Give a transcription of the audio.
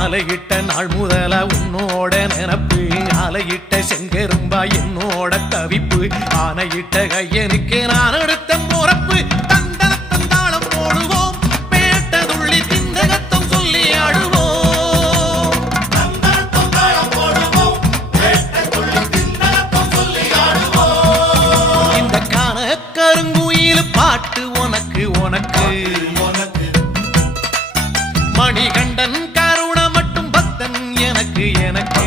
மாலையிட்ட நாள் முதல உன்னோட நினப்பு ஆலையிட்ட செங்கரும்பா என்னோட தவிப்பு ஆனையிட்ட கையனுக்கு நான் எடுத்த முறப்பு தந்தனத்தந்தாளம் போடுவோம் பேட்டதுள்ளி திந்தகத்தம் சொல்லி ஆடுவோம் இந்த காண கருங்குயில் பாட்டு உனக்கு உனக்கு மணிகண்டன் கருண மட்டும் பக்தன் எனக்கு எனக்கு